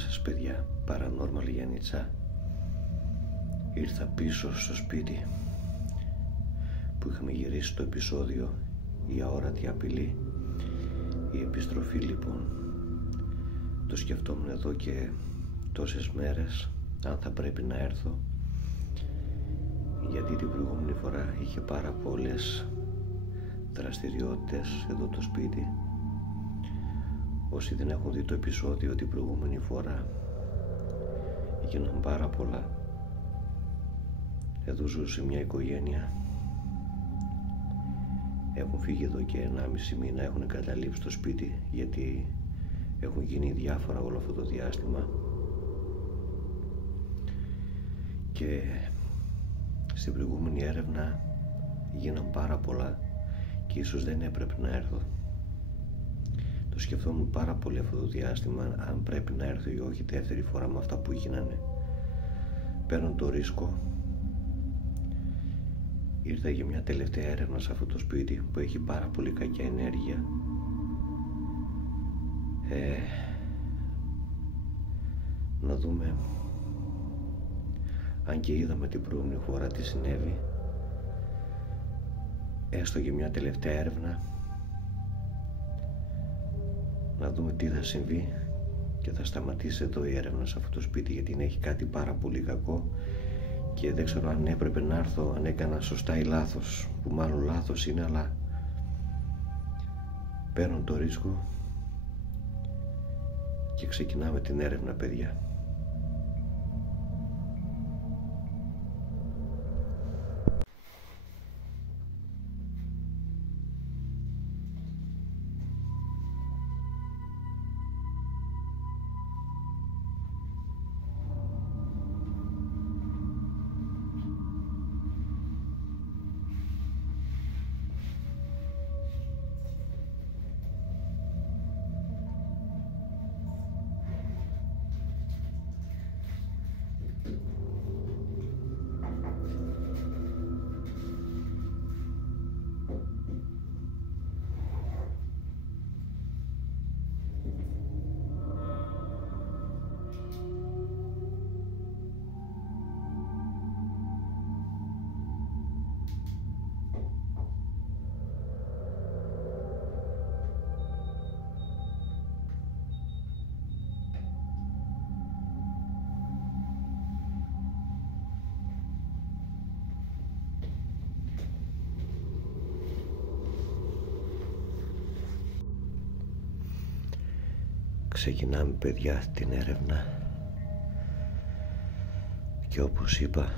σας παιδιά, Paranormal Γιάννητσά. Ήρθα πίσω στο σπίτι που είχαμε γυρίσει το επεισόδιο «Η αόρατη απειλή». Η επιστροφή λοιπόν, το σκεφτόμουν εδώ και τόσες μέρες αν θα πρέπει να έρθω, γιατί την προηγούμενη φορά είχε πάρα πολλές δραστηριότητες εδώ το σπίτι. Όσοι δεν έχουν δει το επεισόδιο την προηγούμενη φορά, έγιναν πάρα πολλά. Εδώ ζούσε μια οικογένεια, έχουν φύγει εδώ και 1,5 μήνα, έχουν εγκαταλείψει το σπίτι γιατί έχουν γίνει διάφορα όλο αυτό το διάστημα και στην προηγούμενη έρευνα γίναν πάρα πολλά και ίσως δεν έπρεπε να έρθω. Το σκεφτόμουν πάρα πολύ αυτό το διάστημα αν πρέπει να έρθω ή όχι δεύτερη φορά με αυτά που γίνανε. Παίρνω το ρίσκο. Ήρθα για μια τελευταία έρευνα σε αυτό το σπίτι που έχει πάρα πολύ κακιά ενέργεια. Να δούμε αν και είδαμε την προηγούμενη φορά τι συνέβη. Έστω για μια τελευταία έρευνα, να δούμε τι θα συμβεί και θα σταματήσει εδώ η έρευνα σε αυτό το σπίτι, γιατί έχει κάτι πάρα πολύ κακό και δεν ξέρω αν έπρεπε να έρθω, αν έκανα σωστά ή λάθος, που μάλλον λάθος είναι, αλλά παίρνω το ρίσκο και ξεκινάμε την έρευνα, παιδιά. Ξεκινάμε, παιδιά, την έρευνα και όπως είπα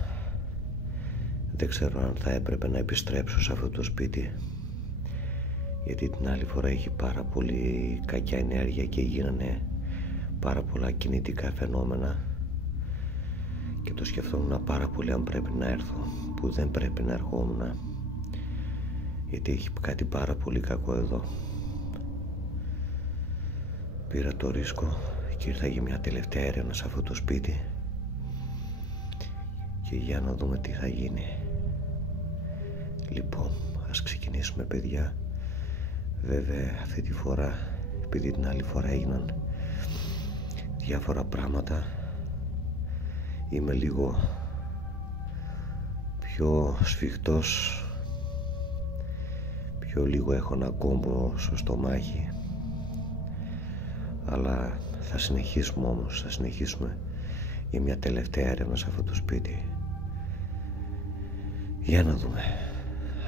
δεν ξέρω αν θα έπρεπε να επιστρέψω σε αυτό το σπίτι, γιατί την άλλη φορά είχε πάρα πολύ κακιά ενέργεια και γίνανε πάρα πολλά κινητικά φαινόμενα και το σκεφτόμουν πάρα πολύ αν πρέπει να έρθω, που δεν πρέπει να ερχόμουν, γιατί έχει κάτι πάρα πολύ κακό εδώ. Πήρα το ρίσκο και ήρθα για μια τελευταία έρευνα σε αυτό το σπίτι και για να δούμε τι θα γίνει. Λοιπόν, ας ξεκινήσουμε, παιδιά. Βέβαια αυτή τη φορά, επειδή την άλλη φορά έγιναν διάφορα πράγματα, είμαι λίγο πιο σφιχτός, πιο λίγο έχω ένα κόμπο στο στομάχι, αλλά θα συνεχίσουμε όμως, θα συνεχίσουμε για μια τελευταία έρευνα σε αυτό το σπίτι. Για να δούμε,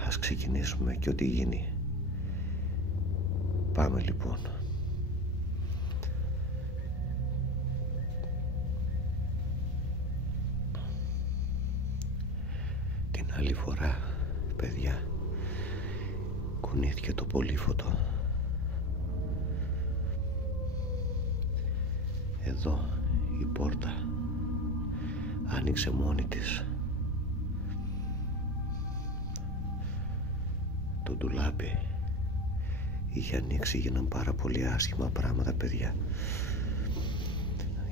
ας ξεκινήσουμε και ό,τι γίνει. Πάμε λοιπόν. Την άλλη φορά, παιδιά, κουνήθηκε το πολύφωτο. Εδώ η πόρτα άνοιξε μόνη της. Το ντουλάπι είχε ανοίξει, γίναν πάρα πολύ άσχημα πράγματα, παιδιά.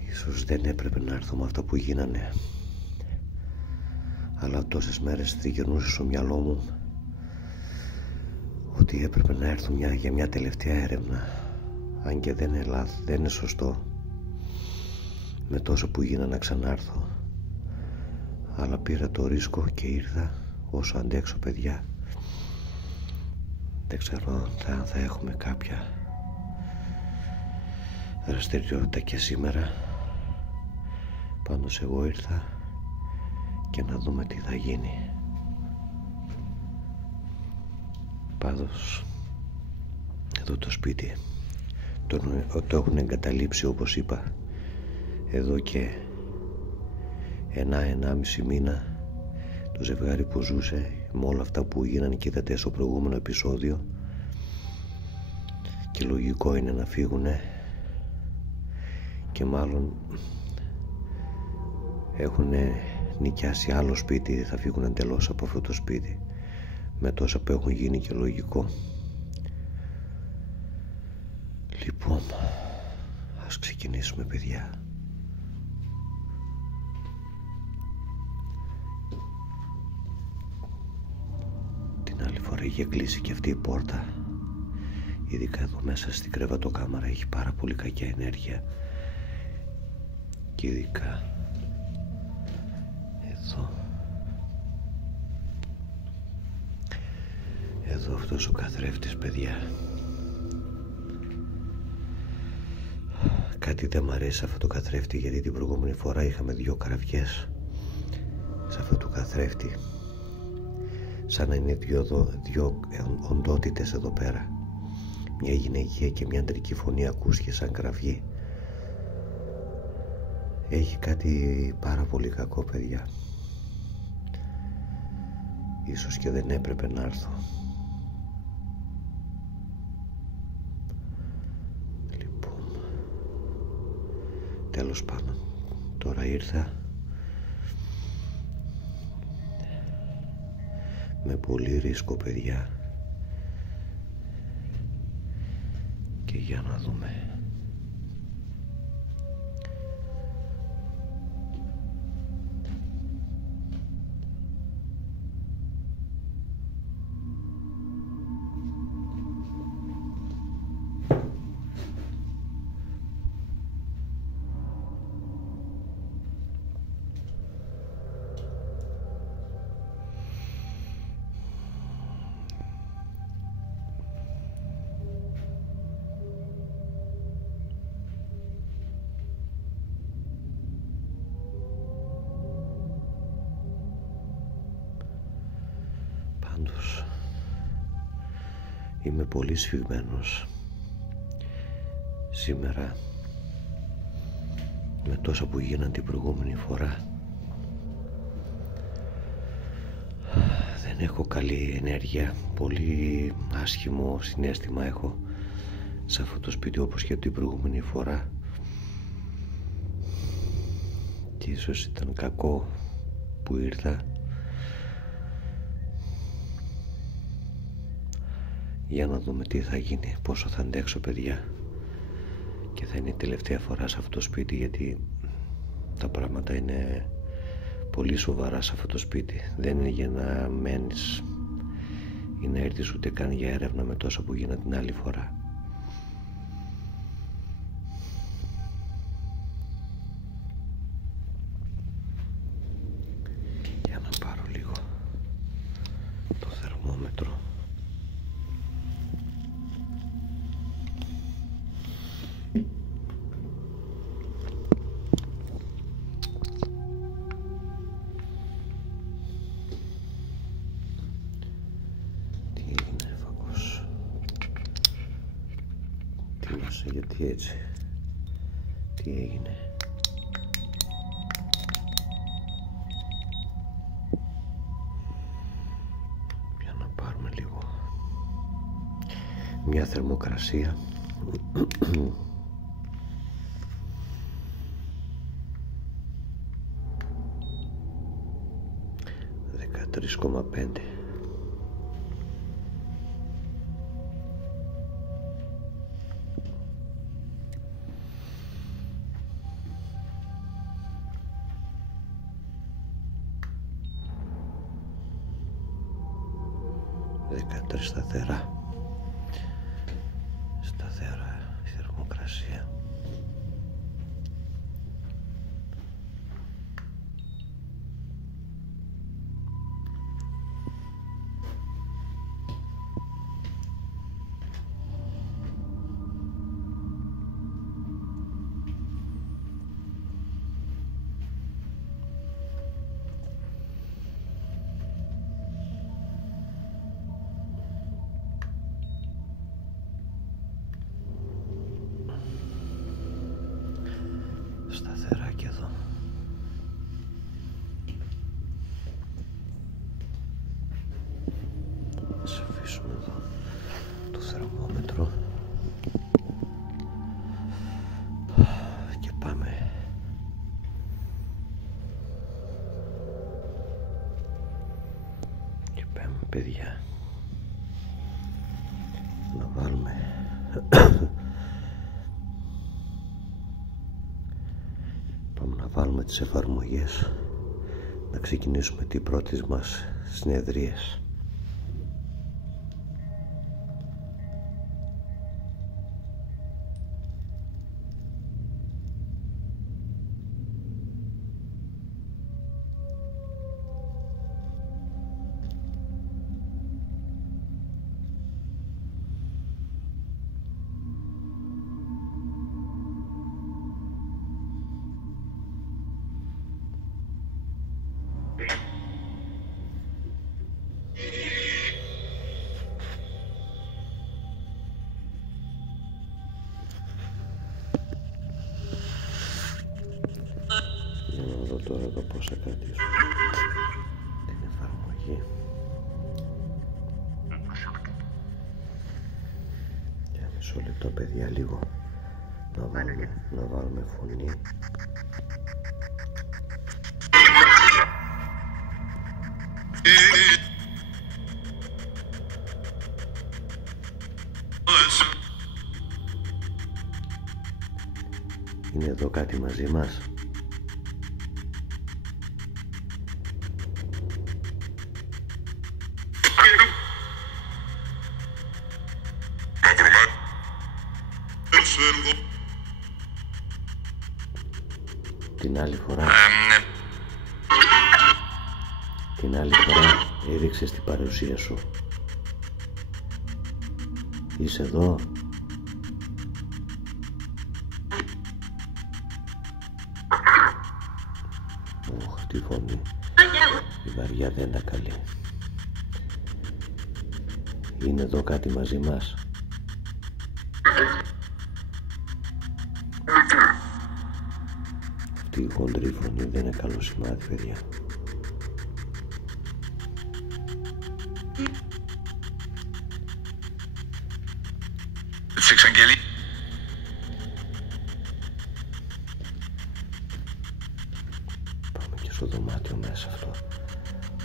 Ίσως δεν έπρεπε να έρθω με αυτά που γίνανε, αλλά τόσες μέρες τριγυρνούσε στο μυαλό μου ότι έπρεπε να έρθω για μια τελευταία έρευνα, αν και δεν είναι σωστό. με τόσο που γίνα να ξανάρθω, αλλά πήρα το ρίσκο και ήρθα όσο αντέξω, παιδιά. Δεν ξέρω αν θα έχουμε κάποια δραστηριότητα και σήμερα. Πάντως εγώ ήρθα και να δούμε τι θα γίνει. Πάντως εδώ το σπίτι το έχουν εγκαταλείψει, όπως είπα, εδώ και 1,5 μήνα. Το ζευγάρι που ζούσε με όλα αυτά που γίνανε και είδατε στο προηγούμενο επεισόδιο, και λογικό είναι να φύγουνε, και μάλλον έχουν νοικιάσει άλλο σπίτι, θα φύγουν εντελώς από αυτό το σπίτι με τόσα που έχουν γίνει, και λογικό. Λοιπόν, ας ξεκινήσουμε, παιδιά. Την άλλη φορά είχε κλείσει και αυτή η πόρτα. Ειδικά εδώ μέσα στην κρεβατοκάμαρα έχει πάρα πολύ κακιά ενέργεια. Και ειδικά εδώ αυτός ο καθρέφτης, παιδιά, κάτι δεν μ' αρέσει σε αυτό το καθρέφτη, γιατί την προηγούμενη φορά είχαμε 2 καραβιές σε αυτό το καθρέφτη, σαν να είναι δύο οντότητες εδώ πέρα. Μια γυναικεία και μια αντρική φωνή ακούστηκε σαν κραυγή. Έχει κάτι πάρα πολύ κακό, παιδιά. Ίσως και δεν έπρεπε να έρθω. Λοιπόν, τέλος πάντων, τώρα ήρθα με πολύ ρίσκο, παιδιά, και για να δούμε. Πάντως είμαι πολύ σφιγμένος σήμερα με τόσα που γίναν την προηγούμενη φορά. Δεν έχω καλή ενέργεια, πολύ άσχημο συναίσθημα έχω σε αυτό το σπίτι, όπως και την προηγούμενη φορά, και ίσως ήταν κακό που ήρθα. Για να δούμε τι θα γίνει, πόσο θα αντέξω, παιδιά. Και θα είναι η τελευταία φορά σε αυτό το σπίτι, γιατί τα πράγματα είναι πολύ σοβαρά σε αυτό το σπίτι. Δεν είναι για να μένεις ή να έρθεις ούτε καν για έρευνα με τόσα που γίνανε την άλλη φορά. Για να πάρω λίγο το θερμόμετρο. Γιατί έτσι, τι έγινε? Για να πάρουμε λίγο μια θερμοκρασία. 13,5. σταθερά η θερμοκρασία. παιδιά. Να βάλουμε πάμε να βάλουμε τις εφαρμογές, να ξεκινήσουμε τις πρώτες μας συνεδρίες. Τώρα εδώ πώς θα κρατήσω την εφαρμογή. Για μισό λεπτό παιδιά, λίγο να βάλουμε φωνή. Είναι εδώ κάτι μαζί μας? Την άλλη φορά έδειξες την παρουσία σου. Είσαι εδώ? Τη φωνή η βαριά δεν τα καλεί. Είναι εδώ κάτι μαζί μας? Αυτή η χοντρή φωνή δεν είναι καλό σημάδι, παιδιά. Τις εξαγγελίες. Πάμε και στο δωμάτιο μέσα αυτό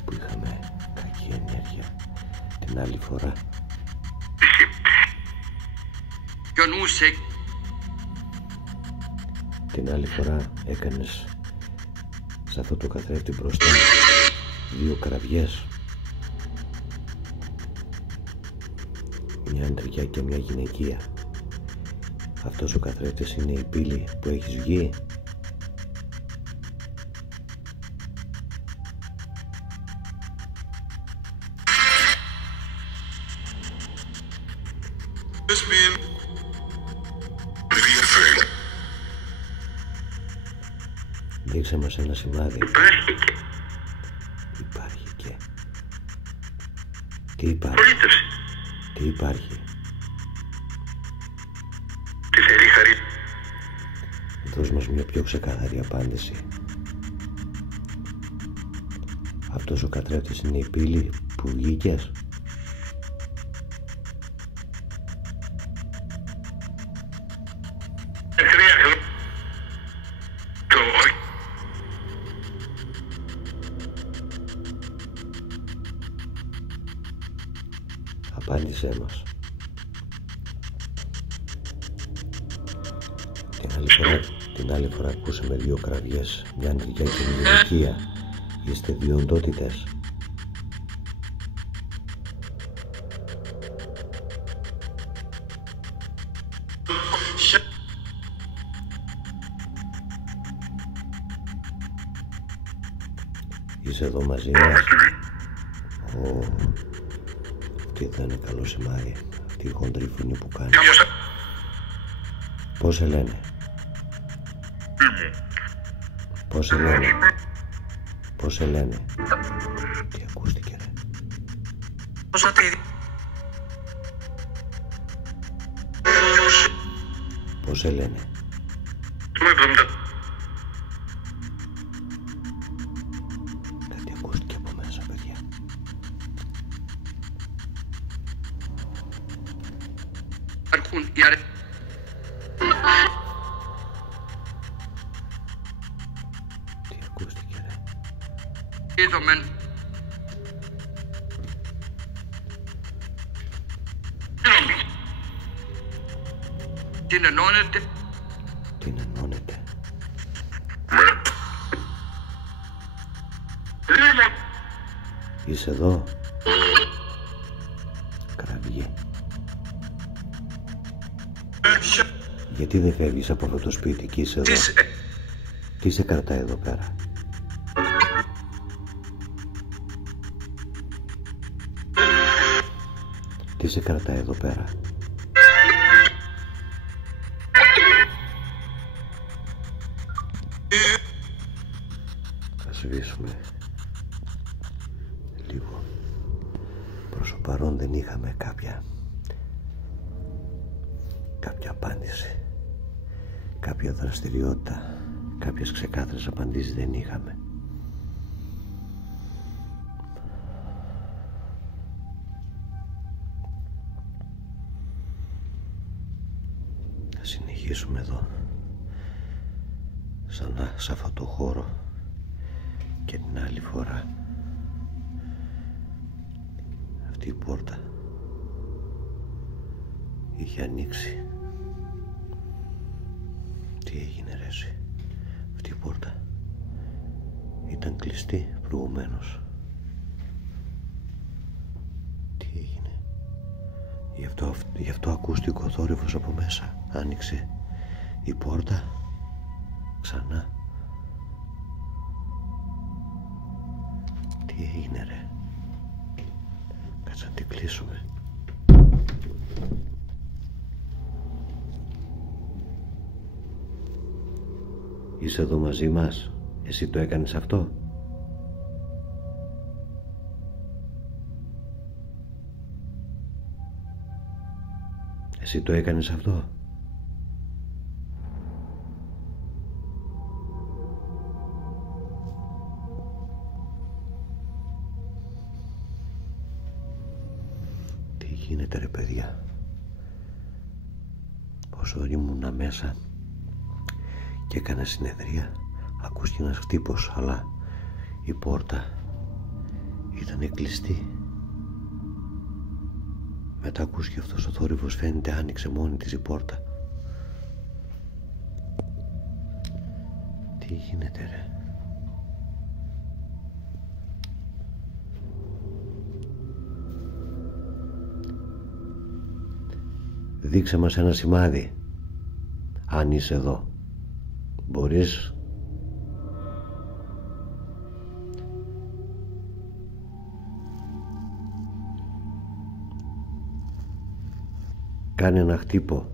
που είχαμε κακή ενέργεια την άλλη φορά. Την άλλη φορά έκανες σε αυτό το καθρέφτη μπροστά 2 κραυγές, μια αντρικιά και μια γυναικεία. Αυτός ο καθρέφτης είναι η πύλη που έχεις βγει? Δείξε μας ένα σημάδι. Υπάρχει και. Τι υπάρχει? Πολίτευση. Τι υπάρχει? Τι θέλει χαρή? Δώσ' μας μια πιο ξεκάθαρη απάντηση. Αυτός ο καθρέφτης είναι η πύλη που βγήκες? Απάντησέ μας. Την άλλη φορά ακούσαμε 2 κραυγές, μια αντρικιά και μια γυναικεία. Είστε 2 οντότητες? Είσαι εδώ μαζί μας? Τι δεν είναι καλό σημάδι, αυτή η χοντρή φωνή που κάνει. Πώς σε λένε? Πώς σε λένε? Πώς σε λένε? Τι ακούστηκε ρε? Πώς σε λένε? Κάτι ακούστηκε από μέσα, παιδιά. Τι ακούστηκε ρε? Την ενώνετε. Την ενώνετε. Είσαι εδώ. Κραυγή. Γιατί δεν φεύγεις από αυτό το σπίτι και είσαι εδώ? Τι σε κρατάει εδώ πέρα? Τι σε κρατάει εδώ πέρα? Θα σβήσουμε λίγο. Προς το παρόν δεν είχαμε κάποια απάντηση, κάποια δραστηριότητα, κάποιες ξεκάθαρες απαντήσεις δεν είχαμε. Θα συνεχίσουμε εδώ σαν σε αυτό το χώρο και την άλλη φορά. Αυτή η πόρτα είχε ανοίξει. Τι έγινε ρε εσύ? Αυτή η πόρτα ήταν κλειστή προηγουμένως. Τι έγινε? Γι' αυτό ακούστηκε ο θόρυβος από μέσα. Άνοιξε η πόρτα ξανά. Τι έγινε ρε? Κάτσε να την κλείσουμε. Είσαι εδώ μαζί μας? Εσύ το έκανες αυτό? Εσύ το έκανες αυτό? Τι γίνεται ρε παιδιά? Όσο ήμουνα μέσα και έκανα συνεδρία, ακούστηκε ένας χτύπος, αλλά η πόρτα ήταν κλειστή. Μετά ακούστηκε αυτός ο θόρυβος, φαίνεται άνοιξε μόνη της η πόρτα. Τι γίνεται ρε? Δείξε μας ένα σημάδι, αν είσαι εδώ. Μπορείς? Κάνε ένα χτύπο.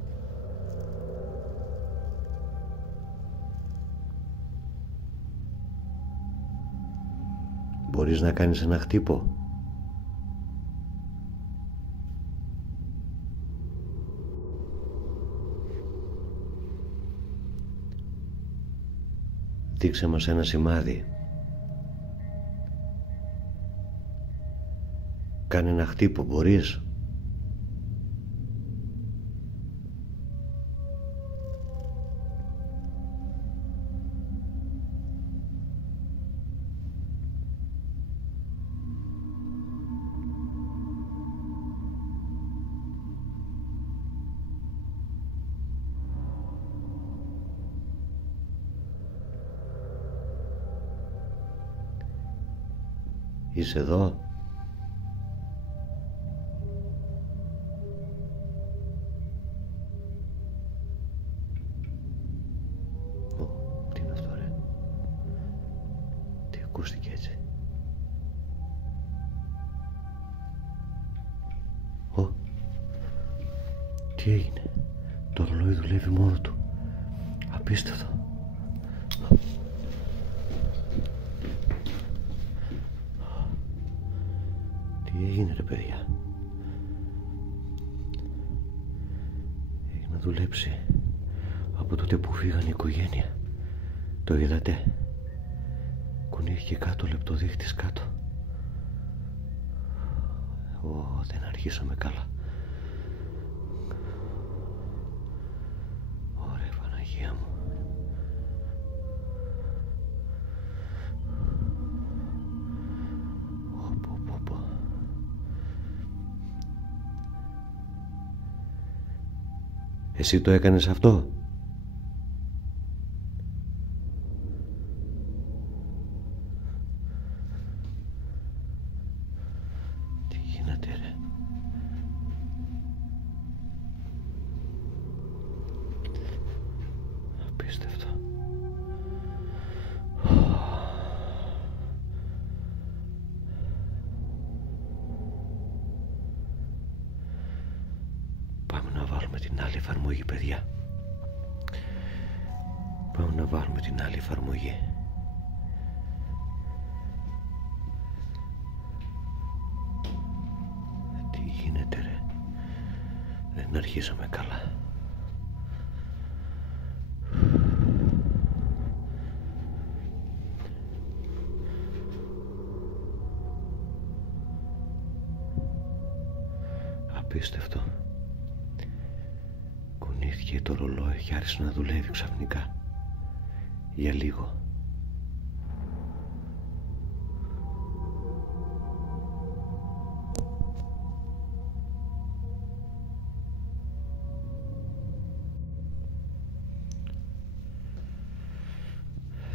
Μπορείς να κάνεις ένα χτύπο? Δείξε μας ένα σημάδι. Κάνε ένα χτύπο, μπορείς? Είσαι εδώ? Τι είναι αυτό ρε? Τι ακούστηκε έτσι? Τι έγινε? Το ρολόι δουλεύει μόνο του. Απίστευτο. Τι έγινε ρε παιδιά? Έχει να δουλέψει από τότε που φύγανε η οικογένεια. Το είδατε? Κουνήθηκε κάτω, λεπτοδείχτης κάτω. Δεν αρχίσαμε καλά. Ωραία Παναγία μου. Εσύ το έκανες αυτό? Τι γίνεται ρε? Απίστευτο. Πάμε να βάλουμε την άλλη εφαρμογή, παιδιά. Πάμε να βάλουμε την άλλη εφαρμογή. Τι γίνεται ρε? Δεν αρχίσαμε καλά. Απίστευτο. Κουνήθηκε το ρολόι και άρχισε να δουλεύει ξαφνικά. Για λίγο.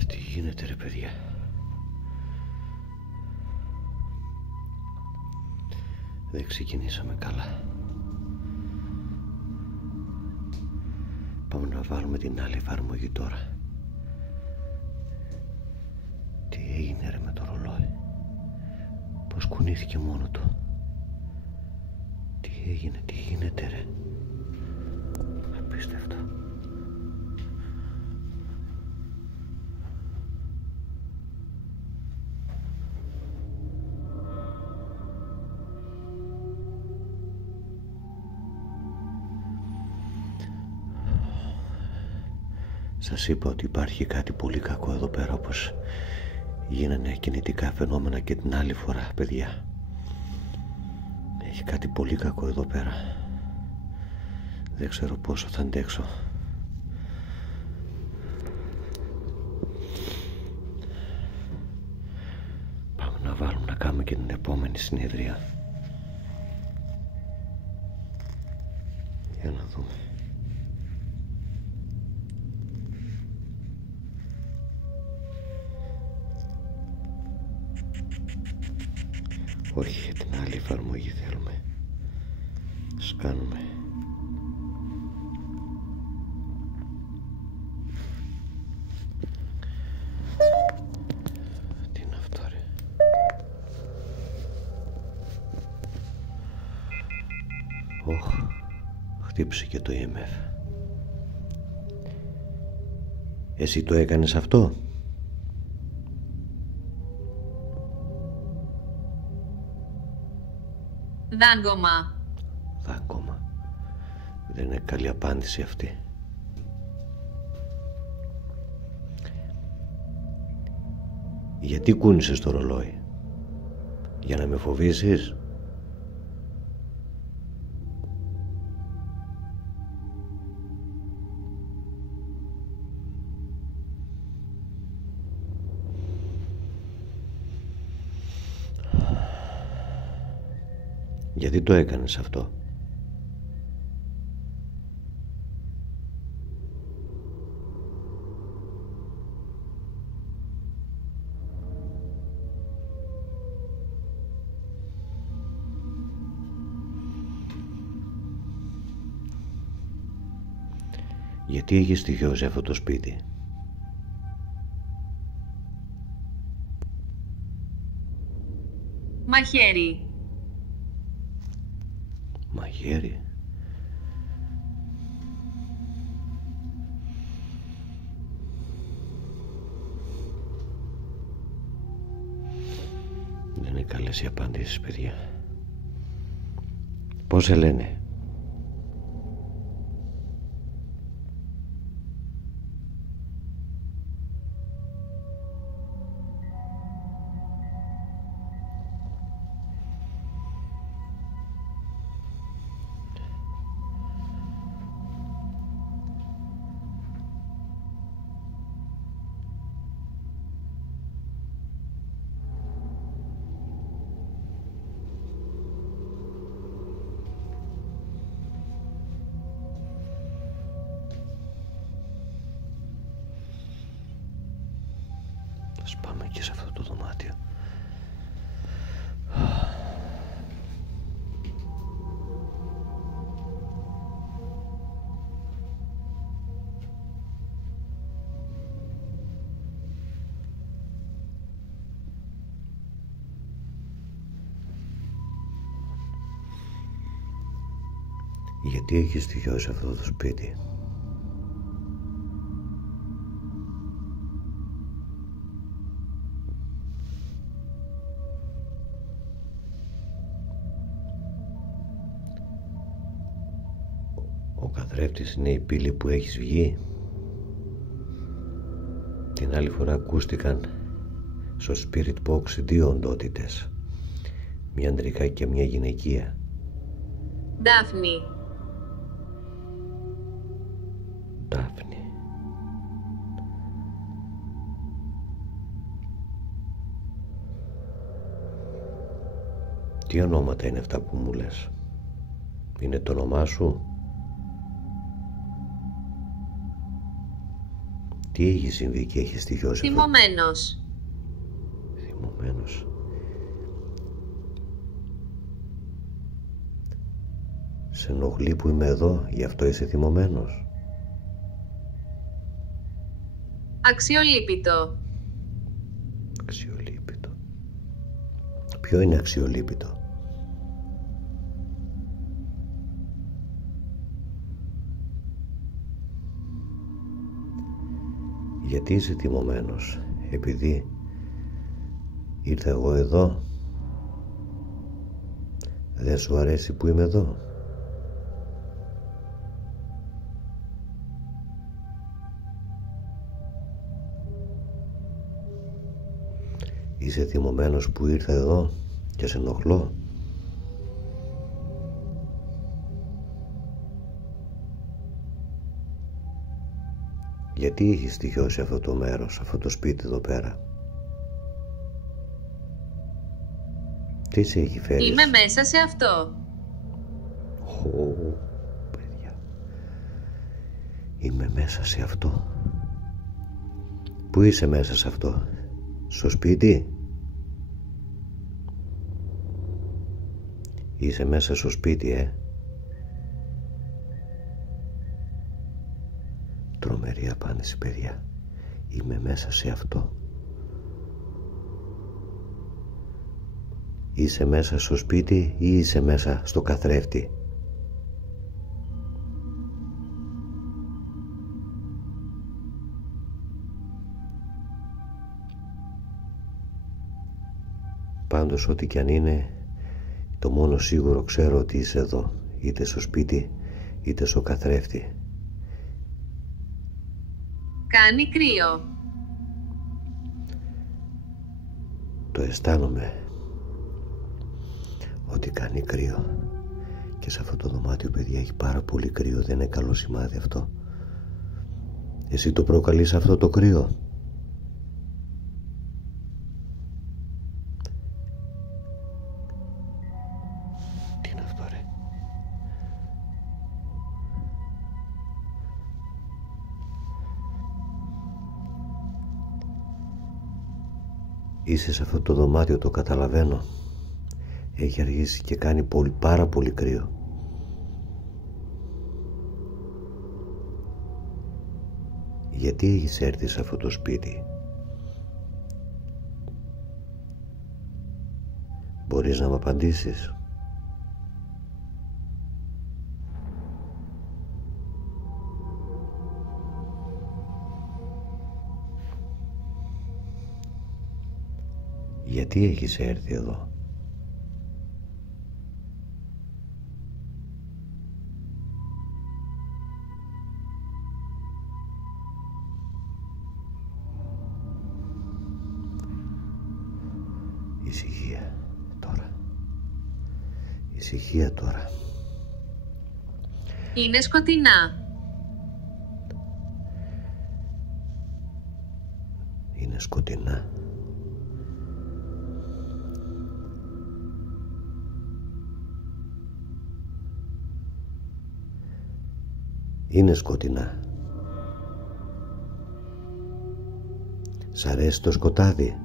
Τι γίνεται ρε παιδιά? Δεν ξεκινήσαμε καλά. Πάμε να βάλουμε την άλλη εφαρμογή τώρα. Τι έγινε ρε με το ρολόι? Πως κουνήθηκε μόνο του? Τι έγινε, τι γίνεται ρε? Απίστευτο. Σας είπα ότι υπάρχει κάτι πολύ κακό εδώ πέρα, όπως γίνανε κινητικά φαινόμενα και την άλλη φορά, παιδιά. Έχει κάτι πολύ κακό εδώ πέρα. Δεν ξέρω πόσο θα αντέξω. Πάμε να βάλουμε να κάνουμε και την επόμενη συνεδρία. Για να δούμε. Όχι, την άλλη εφαρμογή θέλουμε. Σκάνουμε. Τι είναι αυτό ρε? Ωχ, χτύπησε και το EMF. Εσύ το έκανες αυτό? Δάγκωμα. Δάγκωμα. Δεν είναι καλή απάντηση αυτή. Γιατί κούνησες το ρολόι? Για να με φοβήσεις? Γιατί το έκανες αυτό? Γιατί έχεις στοιχειώσει αυτό το σπίτι? Μαχαίρι. Μαχαίρι? Δεν είναι καλές οι απαντήσεις, παιδιά. Πώς σε λένε? Ας πάμε και σε αυτό το δωμάτιο. Γιατί έχεις στοιχειώσει αυτό το σπίτι? Ο καθρέφτης είναι η πύλη που έχεις βγει. Την άλλη φορά ακούστηκαν στο Spirit Box δύο οντότητες, μια ανδρικά και μια γυναικεία. Ντάφνη. Ντάφνη. Τι ονόματα είναι αυτά που μου λες? Είναι το όνομά σου? Τι έχει συμβεί και έχει στοιχειώσει? Θυμωμένος. Θυμωμένος. Σε ενοχλεί που είμαι εδώ, γι' αυτό είσαι θυμωμένος? Αξιολύπητο. Αξιολύπητο. Ποιο είναι αξιολύπητο? Γιατί είσαι θυμωμένος? Επειδή ήρθα εγώ εδώ? Δεν σου αρέσει που είμαι εδώ? Είσαι θυμωμένος που ήρθα εδώ και σε ενοχλώ? Γιατί έχεις στοιχειώσει αυτό το μέρος, αυτό το σπίτι εδώ πέρα? Τι σε έχει φέρει? Είμαι μέσα σε αυτό. Παιδιά. Είμαι μέσα σε αυτό. Πού είσαι μέσα σε αυτό? Στο σπίτι? Είσαι μέσα στο σπίτι, Τρομερή απάντηση, παιδιά. Είμαι μέσα σε αυτό. Είσαι μέσα στο σπίτι ή είσαι μέσα στο καθρέφτη? Πάντως ό,τι κι αν είναι, το μόνο σίγουρο ξέρω ότι είσαι εδώ, είτε στο σπίτι είτε στο καθρέφτη. Κάνει κρύο. Το αισθάνομαι ότι κάνει κρύο. Και σε αυτό το δωμάτιο, παιδιά, έχει πάρα πολύ κρύο. Δεν είναι καλό σημάδι αυτό. Εσύ το προκαλείς αυτό το κρύο? Τι είναι αυτό, ρε? Είσαι σε αυτό το δωμάτιο, το καταλαβαίνω. Έχει αργήσει και κάνει πάρα πολύ κρύο. Γιατί έχεις έρθει σε αυτό το σπίτι? Μπορείς να μου απαντήσεις? Γιατί έχεις έρθει εδώ? Ησυχία τώρα. Ησυχία τώρα. Είναι σκοτεινά. Είναι σκοτεινά. Είναι σκοτεινά. Σ' αρέσει το σκοτάδι?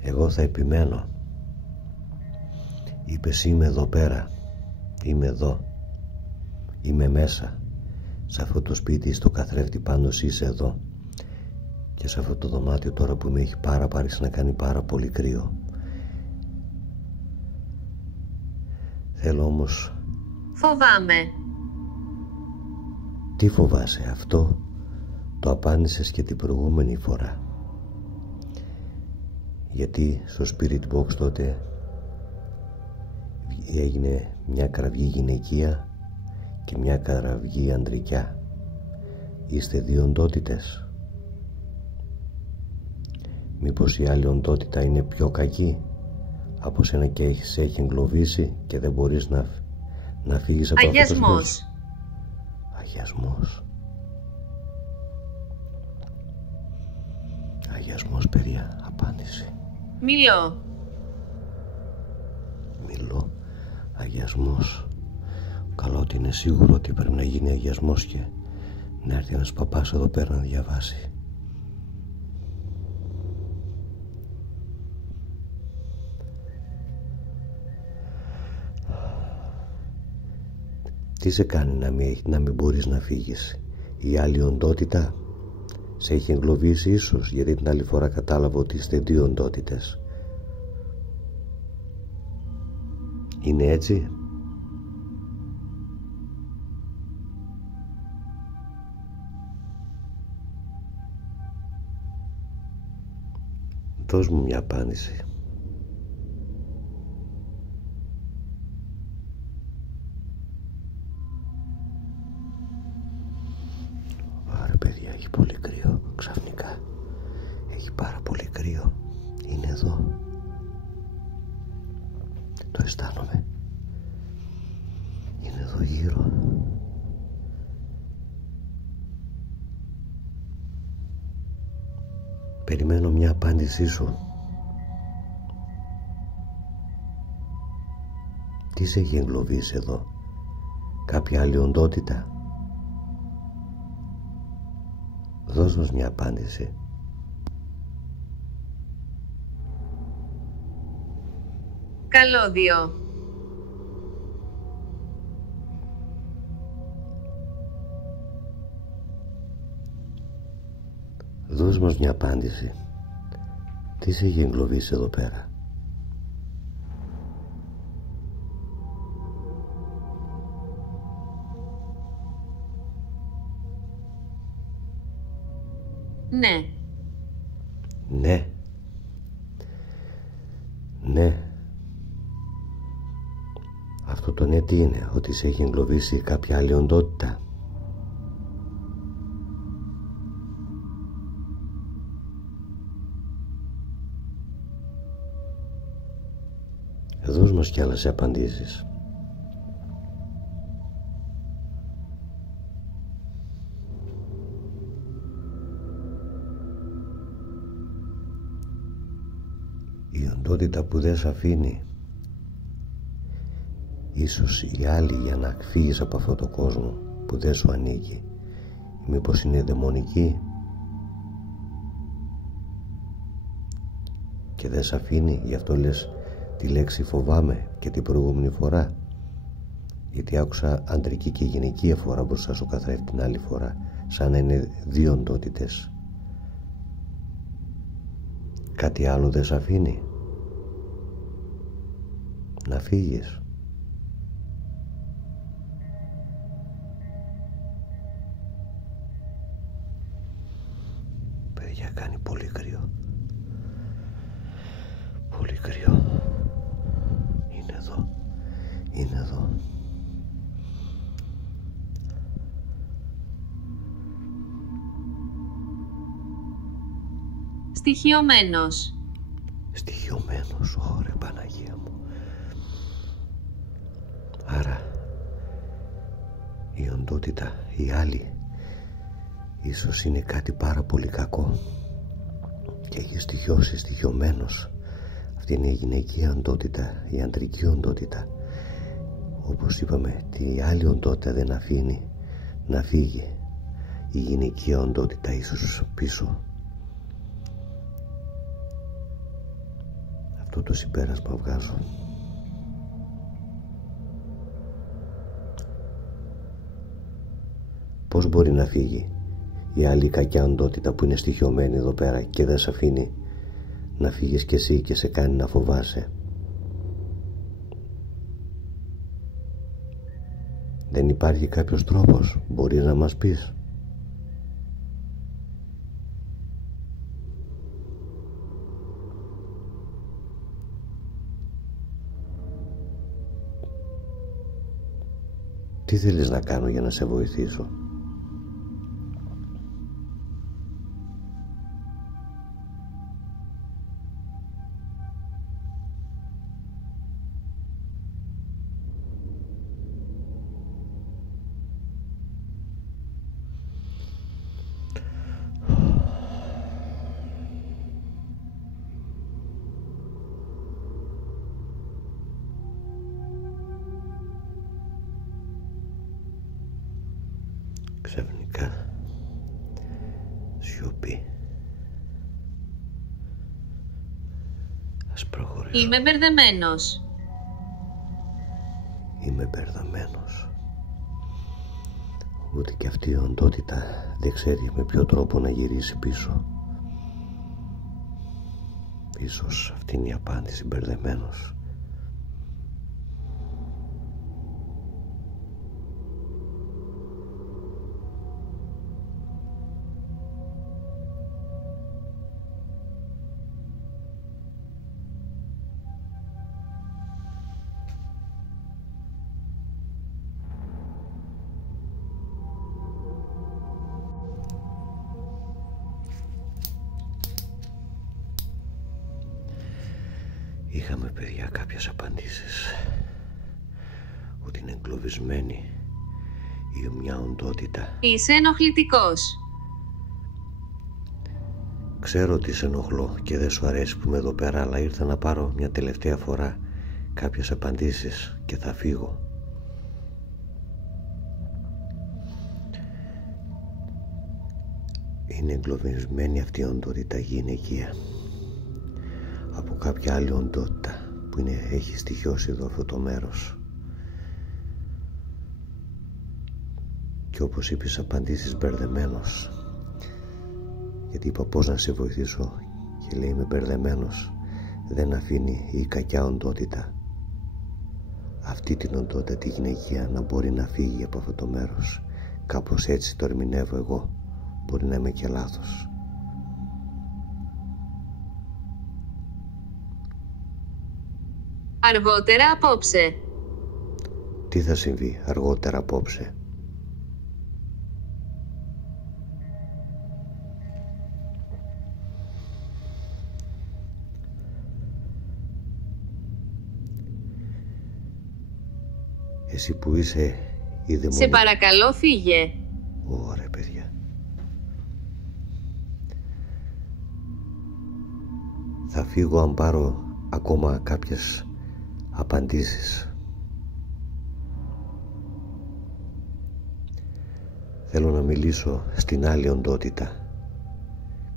Εγώ θα επιμένω. Είπες είμαι εδώ πέρα. Είμαι εδώ. Είμαι μέσα. Σε αυτό το σπίτι, στο καθρέφτη πάνω, είσαι εδώ. Και σε αυτό το δωμάτιο τώρα που με έχει πάρει να κάνει πάρα πολύ κρύο. Θέλω όμως... Φοβάμαι. Τι φοβάσαι? Αυτό το απάντησες και την προηγούμενη φορά. Γιατί στο Spirit Box τότε έγινε μια κραυγή γυναικεία και μια κραυγή ανδρικιά. Είστε δύο οντότητες. Μήπως η άλλη οντότητα είναι πιο κακή από σένα και σε έχει εγκλωβίσει και δεν μπορείς να φύγεις από αυτό το σπίτι? Αγιασμός. Αγιασμός, παιδιά, απάντηση. Μιλώ. Αγιασμός. Καλό ότι είναι σίγουρο ότι πρέπει να γίνει αγιασμός και να έρθει ένας παπάς εδώ πέρα να διαβάσει. Τι σε κάνει να μην μπορείς να φύγεις? Η άλλη οντότητα σε έχει εγκλωβίσει ίσως, γιατί την άλλη φορά κατάλαβα ότι είστε δύο οντότητες. Είναι έτσι? Δώσ' μου μια απάντηση. Άρα παιδιά, έχει πολύ κρύο ξαφνικά. Έχει πάρα πολύ κρύο. Είναι εδώ. Το αισθάνομαι. Είναι εδώ γύρω. Περιμένω μια απάντησή σου. Τι σε έχει εγκλωβίσει εδώ? Κάποια άλλη οντότητα? Δώσ' μας μια απάντηση. Καλώδιο. Δώσ' μας μια απάντηση. Τι σε έχει εγκλωβίσει εδώ πέρα? Ναι. Ναι. Ναι. Αυτό το ναι τι είναι? Ότι σε έχει εγκλωβίσει κάποια άλλη οντότητα? Δώσ' μας κι άλλες απαντήσεις. Η οντότητα που δεν σ' αφήνει, ίσως η άλλη για να φύγεις από αυτό το κόσμο που δεν σου ανήκει, μήπως είναι δαιμονική και δεν σ' αφήνει, γι' αυτό λες τη λέξη φοβάμαι και την προηγούμενη φορά, γιατί άκουσα αντρική και γυναική φορά μπροστά σου καθρέφτη την άλλη φορά, σαν να είναι δύο οντότητες. Κάτι άλλο δεν σ' αφήνει να φύγεις? Παιδιά, κάνει πολύ κρύο. Πολύ κρύο. Είναι εδώ. Είναι εδώ. Στοιχειωμένος. Στοιχειωμένος, ωραία Παναγία μου. Άρα Η οντότητα, η άλλη, ίσως είναι κάτι πάρα πολύ κακό και έχει στοιχειώσει, στοιχειωμένος. Αυτή είναι η γυναικεία οντότητα, η αντρική οντότητα. Όπως είπαμε, τη άλλη οντότητα δεν αφήνει να φύγει. Η γυναικεία οντότητα ίσως πίσω. Αυτό το συμπέρασμα βγάζω. Πώς μπορεί να φύγει η άλλη κακιά οντότητα που είναι στοιχειωμένη εδώ πέρα και δεν σε αφήνει να φύγεις κι εσύ και σε κάνει να φοβάσαι? Δεν υπάρχει κάποιος τρόπος? Μπορείς να μας πεις? Τι θέλεις να κάνω για να σε βοηθήσω? Ξαφνικά σιωπή. Ας προχωρήσουμε. Είμαι μπερδεμένος. Είμαι μπερδεμένος. Ούτε και αυτή η οντότητα δεν ξέρει με ποιο τρόπο να γυρίσει πίσω. Ίσως αυτή είναι η απάντηση, μπερδεμένος. Είχαμε, παιδιά, κάποιες απαντήσεις. Ότι είναι εγκλωβισμένη ή μια οντότητα. Είσαι ενοχλητικός. Ξέρω ότι σε ενοχλώ και δεν σου αρέσει που είμαι εδώ πέρα, αλλά ήρθα να πάρω μια τελευταία φορά κάποιες απαντήσεις και θα φύγω. Είναι εγκλωβισμένη αυτή η οντότητα γυναικεία από κάποια άλλη οντότητα που έχει στοιχειώσει εδώ αυτό το μέρος. Και όπως είπες, απαντήσεις μπερδεμένος, γιατί είπα πώς να σε βοηθήσω και λέει είμαι μπερδεμένος. Δεν αφήνει η κακιά οντότητα, αυτή την οντότητα τη γυναικεία, να μπορεί να φύγει από αυτό το μέρος. Κάπως έτσι το ερμηνεύω εγώ. Μπορεί να είμαι και λάθος. Αργότερα απόψε. Τι θα συμβεί αργότερα απόψε? Εσύ που είσαι η δαιμονική... Σε παρακαλώ, φύγε. Ωραία, παιδιά. Θα φύγω αν πάρω ακόμα κάποιες απαντήσεις. Θέλω να μιλήσω στην άλλη οντότητα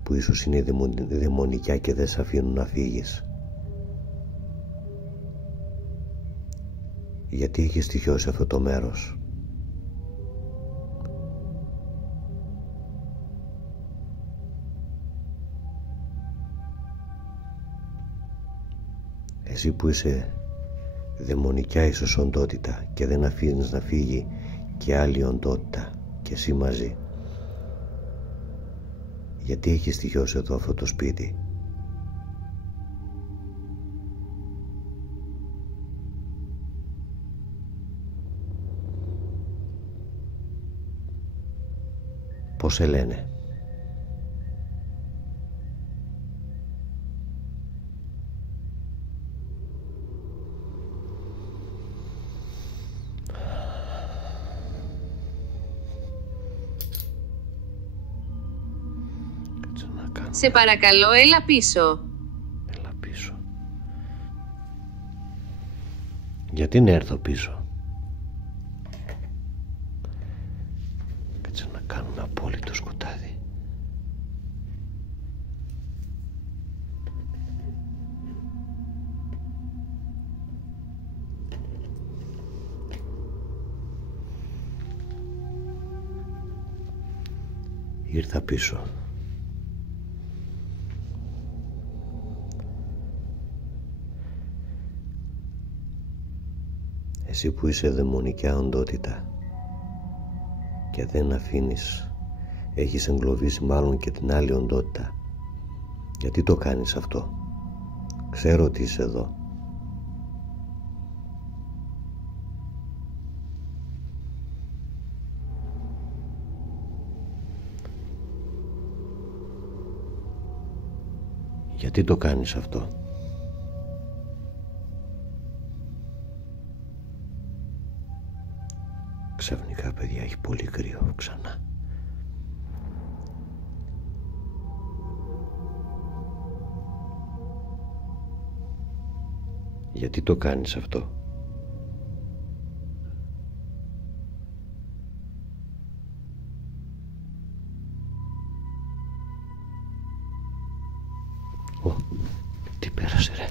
που ίσως είναι δαιμονικιά και δεν σε αφήνουν να φύγεις. Γιατί έχει στοιχειώσει αυτό το μέρος? Εσύ που είσαι δαιμονικιά ίσως οντότητα και δεν αφήνεις να φύγει και άλλη οντότητα και εσύ μαζί, γιατί έχει στοιχειώσει εδώ αυτό το σπίτι? Πώς σε λένε? Σε παρακαλώ, έλα πίσω. Έλα πίσω. Γιατί να έρθω πίσω? Κάτσε να κάνουν απόλυτο σκοτάδι. Ήρθα πίσω. Εσύ που είσαι δαιμονικιά οντότητα και δεν αφήνεις, έχεις εγκλωβίσει μάλλον και την άλλη οντότητα. Γιατί το κάνεις αυτό? Ξέρω ότι είσαι εδώ. Γιατί το κάνεις αυτό? Ξαφνικά, παιδιά, έχει πολύ κρύο ξανά. Γιατί το κάνεις αυτό? Ω, τι πέρασε ρε?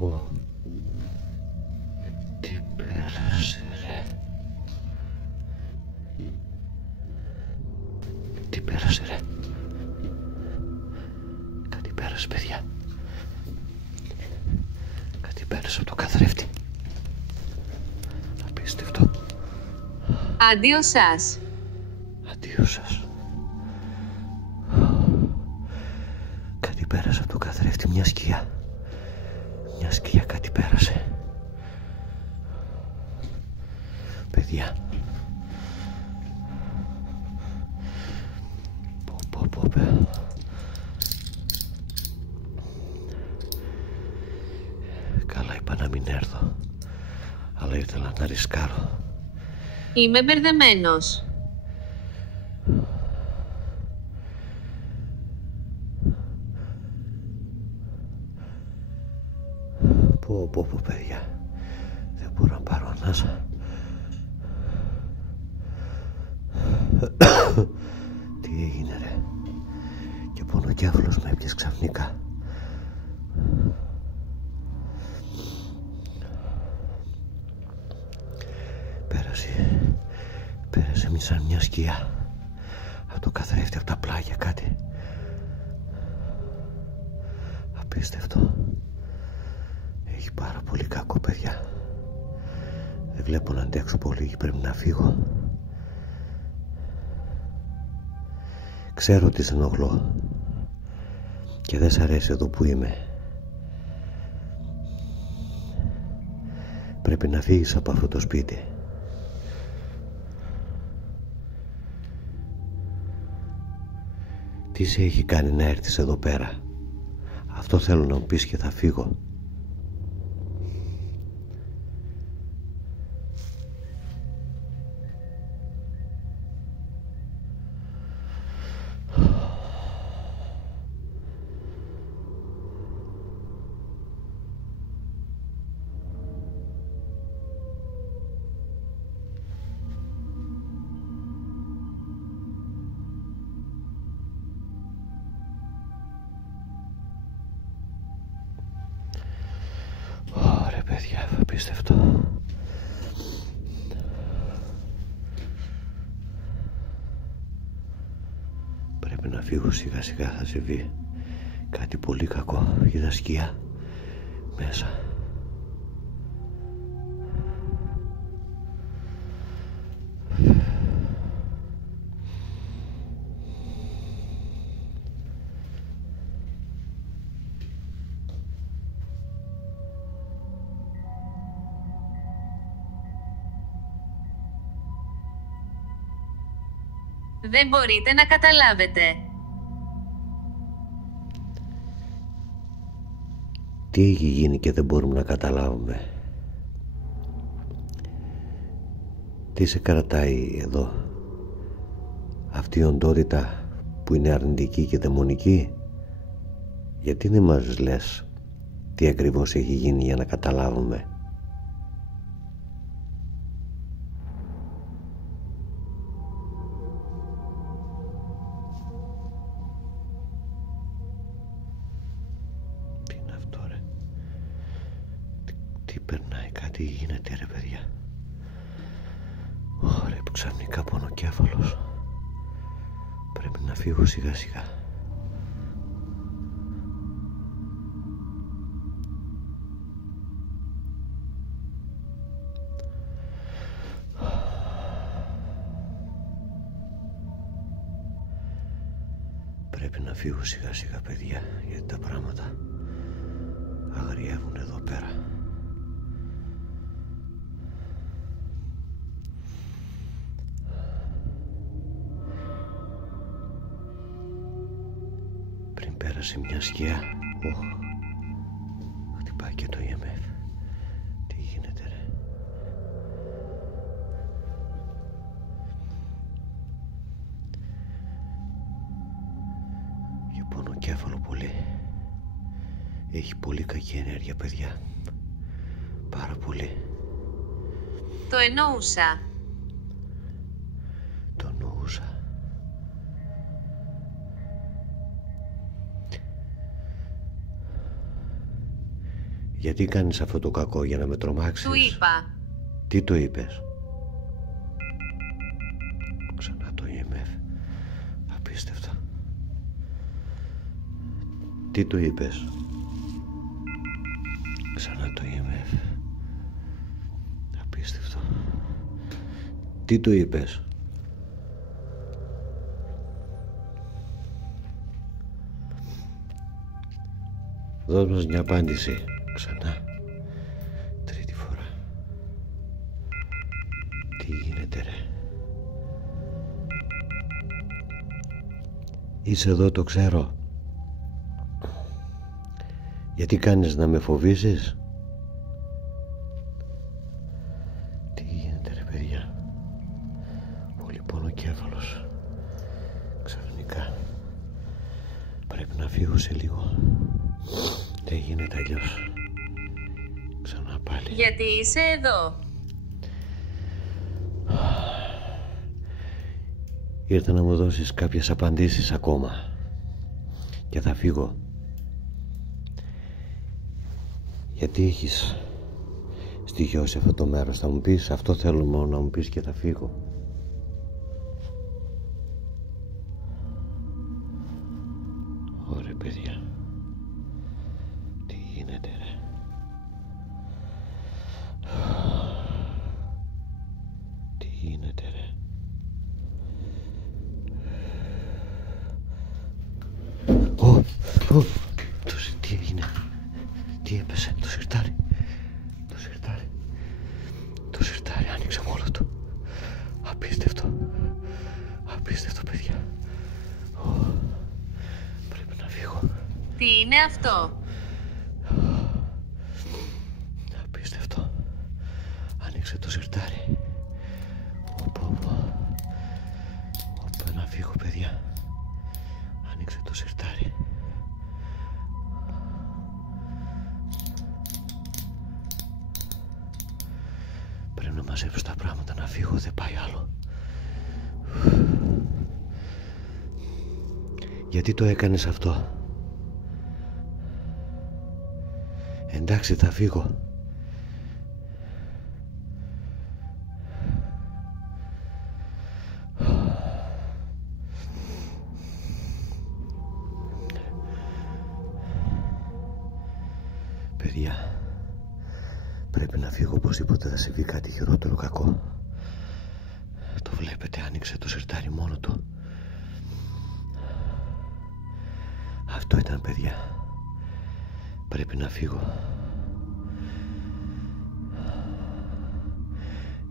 Ω, τι πέρασε ρε? Τι πέρασε ρε? Κάτι πέρασε, παιδιά. Κάτι πέρασε από το καθρέφτη. Απίστευτο. Αντίο σας. Αντίο σας. Κάτι πέρασε από το καθρέφτη, μια σκιά. Μια σκιά, κάτι πέρασε. Παιδιά. Πω. Καλά είπα να μην έρθω, αλλά ήθελα να ρισκάρω. Είμαι μπερδεμένος. Πω, παιδιά. Δεν μπορώ να πάρω ανάσα. Τι έγινε ρε? Και πόνο ο διάβολος με έπιασε ξαφνικά. Πέρασε σαν μια σκιά από το καθρέφτη, από τα πλάγια, κάτι απίστευτο. Έχει πάρα πολύ κακό, παιδιά. Δεν βλέπω να αντέξω πολύ, πρέπει να φύγω. Ξέρω ότι σε ενοχλώ και δεν σ' αρέσει εδώ που είμαι. Πρέπει να φύγεις από αυτό το σπίτι. Τι σε έχει κάνει να έρθεις εδώ πέρα? Αυτό θέλω να μου πεις και θα φύγω. Παιδιά, απίστευτο. Πρέπει να φύγω σιγά σιγά, θα συμβεί κάτι πολύ κακό. Είδα σκιά μέσα. Δεν μπορείτε να καταλάβετε. Τι έχει γίνει και δεν μπορούμε να καταλάβουμε? Τι σε κρατάει εδώ? Αυτή η οντότητα που είναι αρνητική και δαιμονική? Γιατί δεν μας λες τι ακριβώς έχει γίνει για να καταλάβουμε? Τι είναι αυτό ρε? Τι περνάει? Κάτι γίνεται ρε παιδιά? Ωραία, που ξαφνικά πονοκέφαλος. Πρέπει να φύγω σιγά σιγά. Πρέπει να φύγω σιγά σιγά παιδιά, γιατί τα πράγματα αγριεύουν εδώ πέρα. Πριν πέρασε μια σκιά, χτυπάει και το EMF. Τι γίνεται ρε? Για πονοκέφαλο πολύ. Έχει πολύ κακή ενέργεια παιδιά. Πάρα πολύ. Το εννοούσα. Το εννοούσα. Γιατί κάνεις αυτό το κακό? Για να με τρομάξεις? Του είπα. Τι το είπες? Ξανά το EMF. Απίστευτο. Τι του είπες? Ξανά το EMF. Απίστευτο. Τι του είπες? Δώσ' μας μια απάντηση. Ξανά. Τρίτη φορά. Τι γίνεται ρε? Είσαι εδώ, το ξέρω. Γιατί κάνεις να με φοβήσεις? Τι γίνεται ρε παιδιά? Πολύ πονοκέφαλος. Ξαφνικά. Πρέπει να φύγω σε λίγο. Δεν γίνεται αλλιώς. Ξανά πάλι. Γιατί είσαι εδώ. Ήρθα να μου δώσεις κάποιες απαντήσεις ακόμα. Και θα φύγω. Γιατί έχεις στοιχειώσει αυτό το μέρος? Θα μου πεις? Αυτό θέλω μόνο να μου πεις και θα φύγω. Ωραία παιδιά. Τι γίνεται ρε? Τι γίνεται ρε? Τι έγινε? Τι έπεσε? Το σιρτάρι. Το σιρτάρι. Το σιρτάρι άνοιξε μόνο του. Απίστευτο. Απίστευτο παιδιά. Πρέπει να φύγω. Τι είναι αυτό? Απίστευτο. Άνοιξε το σιρτάρι. Να φύγω παιδιά. Άνοιξε το σιρτάρι. Πρέπει να μαζέψω τα πράγματα να φύγω, δεν πάει άλλο. Γιατί το έκανες αυτό? Εντάξει, θα φύγω. Παιδιά, πρέπει να φύγω οπωσδήποτε, θα συμβεί κάτι χειρότερο κακό. Το βλέπετε, άνοιξε το σιρτάρι μόνο του. Αυτό ήταν παιδιά. Πρέπει να φύγω.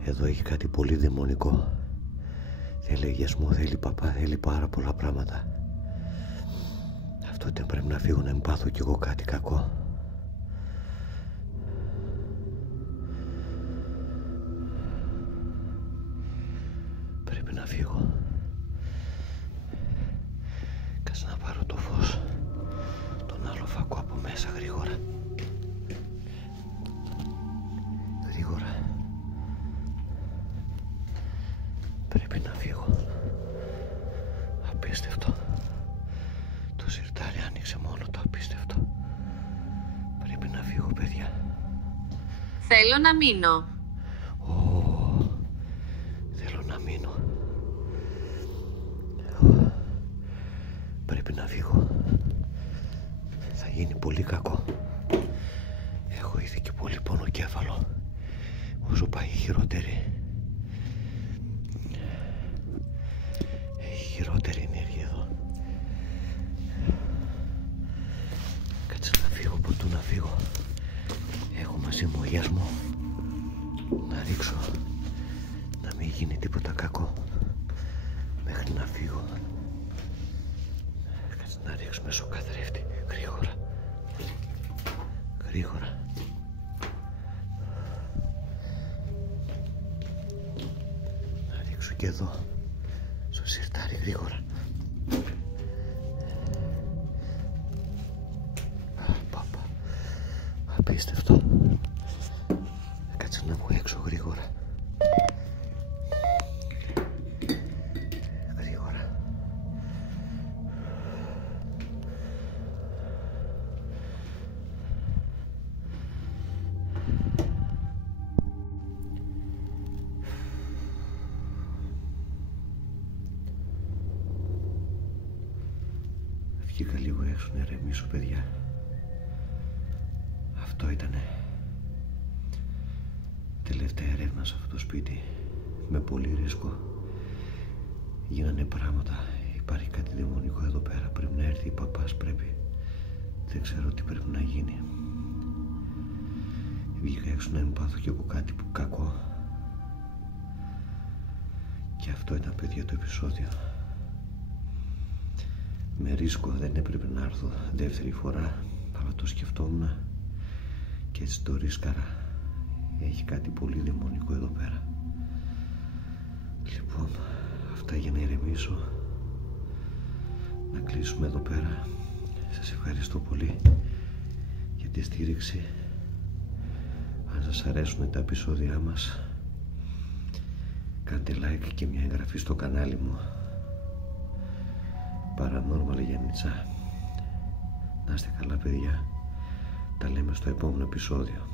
Εδώ έχει κάτι πολύ δαιμονικό. Θέλει αγιασμό, θέλει παπά, θέλει πάρα πολλά πράγματα. Αυτό ήταν, πρέπει να φύγω, να μην πάθω κι εγώ κάτι κακό. να φύγω. Κάτσε να πάρω το φως. Τον άλλο φακό από μέσα γρήγορα. Γρήγορα. Πρέπει να φύγω. Απίστευτο. Το σιρτάρι άνοιξε μόνο το απίστευτο. Πρέπει να φύγω, παιδιά. Θέλω να μείνω. Θέλω να μείνω. Πρέπει να φύγω. Θα γίνει πολύ κακό. Έχω ήδη και πολύ πονοκέφαλο. Όσο πάει η χειρότερη. Η χειρότερη ενέργεια εδώ. Κάτσε να φύγω, πού να φύγω. Έχω μαζί μου αγιασμό. Να ρίξω. Να μην γίνει τίποτα κακό. Μέχρι να φύγω. Κάτσε να ρίξω μέσω καθρέφτη. Γρήγορα. Γρήγορα. Να ρίξω και εδώ. Στο σιρτάρι γρήγορα. Πάπα. Απίστευτο. Κάτσε να βγω έξω γρήγορα. Γρήγορα. Βγήκα λίγο έξω να ηρεμήσω, παιδιά. Αυτό ήτανε. Τελευταία έρευνα σε αυτό το σπίτι. Με πολύ ρίσκο. Γίνανε πράγματα. Υπάρχει κάτι δαιμονικό εδώ πέρα. Πρέπει να έρθει η παπάς, πρέπει. Δεν ξέρω τι πρέπει να γίνει. Βγήκα έξω να μην πάθω κι εγώ κάτι που κακό. Και αυτό ήταν, παιδιά, το επεισόδιο. Με ρίσκο, δεν έπρεπε να έρθω δεύτερη φορά, αλλά το σκεφτόμουν και έτσι το ρίσκαρα. Έχει κάτι πολύ δαιμονικό εδώ πέρα. Λοιπόν, αυτά για να ηρεμήσω. Να κλείσουμε εδώ πέρα. Σας ευχαριστώ πολύ για τη στήριξη. Αν σας αρέσουν τα επεισόδια μας, κάντε like και μια εγγραφή στο κανάλι μου. Paranormal Γιάννητσα. Να είστε καλά, παιδιά. Τα λέμε στο επόμενο επεισόδιο.